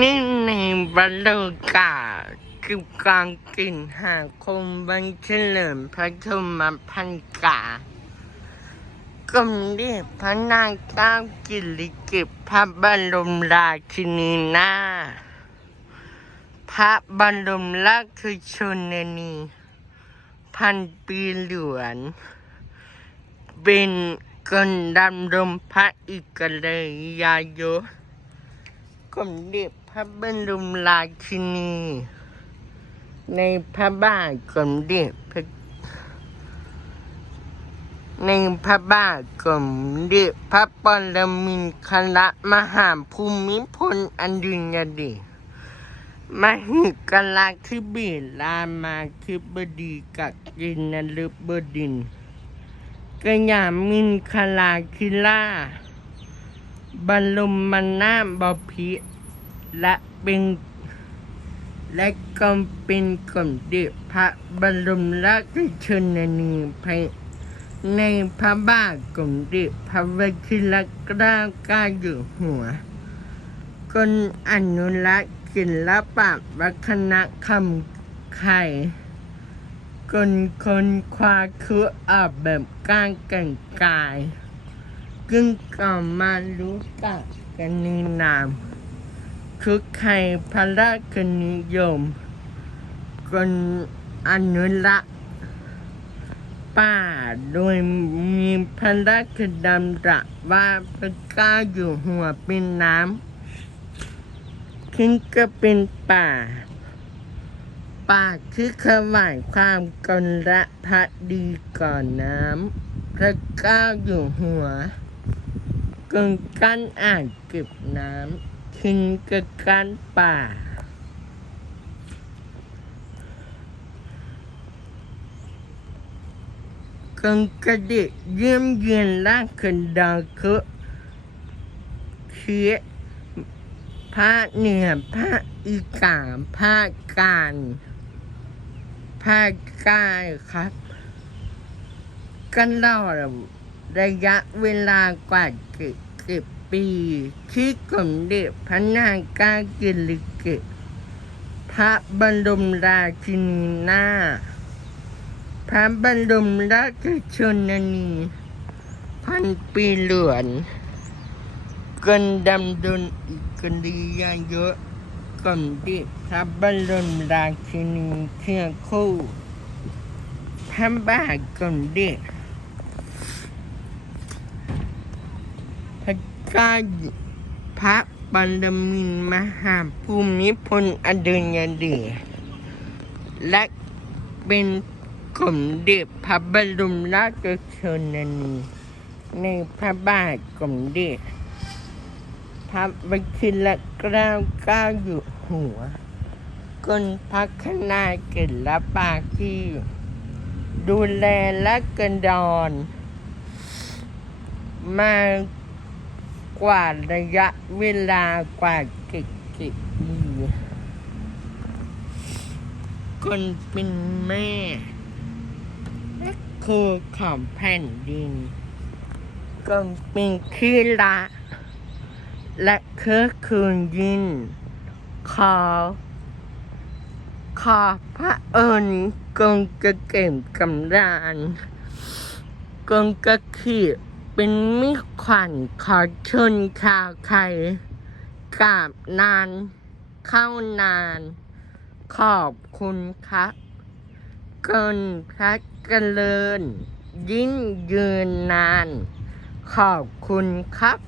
นี่ในบรรยากาศคือการกินหาคมวันเฉลิมพระชนมพรรษากรมเด็จพระนางเจ้ากิริกิติ์พระบรมราชินีนาพระบรมราชชนนี พันปีหลวงเป็นคนดำรงพระอิกเลยยายศ สมเด็จพระบรมราชินี ในพระบาทสมเด็จพระในพระบาทสมเด็จพระปรมินทรมหาภูมิพลอดุลยเดชมหิกลาธิเบศรามาธิบดีกักกินนฤบดินทร์กยามินคลาคิลา บรมนาถบพิตรและเป็นและก็เป็นสมด็จพระบรมราชชนนีพระในพระบาทสมด็จพระวชิรเกล้าเก้าอยู่หัวคนอนุรักษ์ศิลปะวัฒนธรรมไทยคนคนควาคือออกแบบการแต่งกาย ซึ่งก็มารู้จักกันในนามคือใครพระราชนิยมคนอนุรักษ์ป่าโดยมีพระราชดำรัสว่าพระเจ้าอยู่หัวเป็นน้ำขึ้นก็เป็นป่า ป่าคือขวายความกลพระดีก่อนน้ำพระเจ้าอยู่หัว กึ่งกั้นอ่างเก็บน้ำทิ้งกับกั้นป่ากึ่งกระดิกเยี่ยมเยือนร่างคันดาวคือเคียพระเหนือพระอีกาพระการพระกายครับ กันเล่า ระยะเวลากว่าเกือบเกือบปี ที่สมเด็จพระนางเจ้ากิริกิตพระบรมราชินีนาพระบรมราชชนนีพันปีเหลวงกันดำดนอีกกันดียาเยอะสมเด็จพระบรมราชินีเคียงคู่พระบาทสมเด็จ ระเจ้าพระบรมินมหาภูมิพลอดุลยเดชและเป็นสมเด็จพระบรมราชชนนีในพระบาทสมเด็จพระวชิรเกล้าเก้าอยู่หัวกนพัฒนาเกิดละปาที่ดูแลและกันดอน มา กว่าระยะเวลากว่าเกิดกิปีคนเป็นแม่และคือของแผ่นดินก็เป็นที่รักและคือคืนยิน ขอ ขอพระเอิญกงกระเก่งกำรานกงกระขีด เป็นมิขวัญขอชนข่าวไทยกราบนานเข้านาน ขอบคุณครับเกินพระเจริญ ยิ่งยืนนาน ขอบคุณครับ